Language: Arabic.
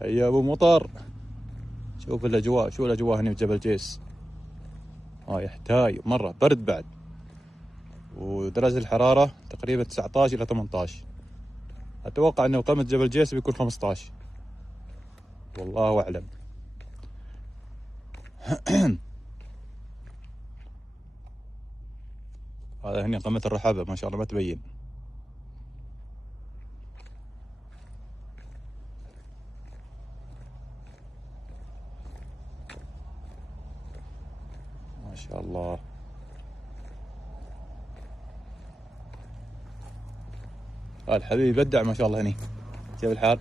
هيا ابو مطر، شوف الاجواء، شو الاجواء هنا في جبل جيس. يحتاج مره برد بعد، ودرجه الحراره تقريبا 19 الى 18. اتوقع انه قمه جبل جيس بيكون 15، والله اعلم. هذا هنا قمه الرحابه، ما شاء الله ما تبين. ما شاء الله. الحبيب يبدع ما شاء الله هني. كيف الحال؟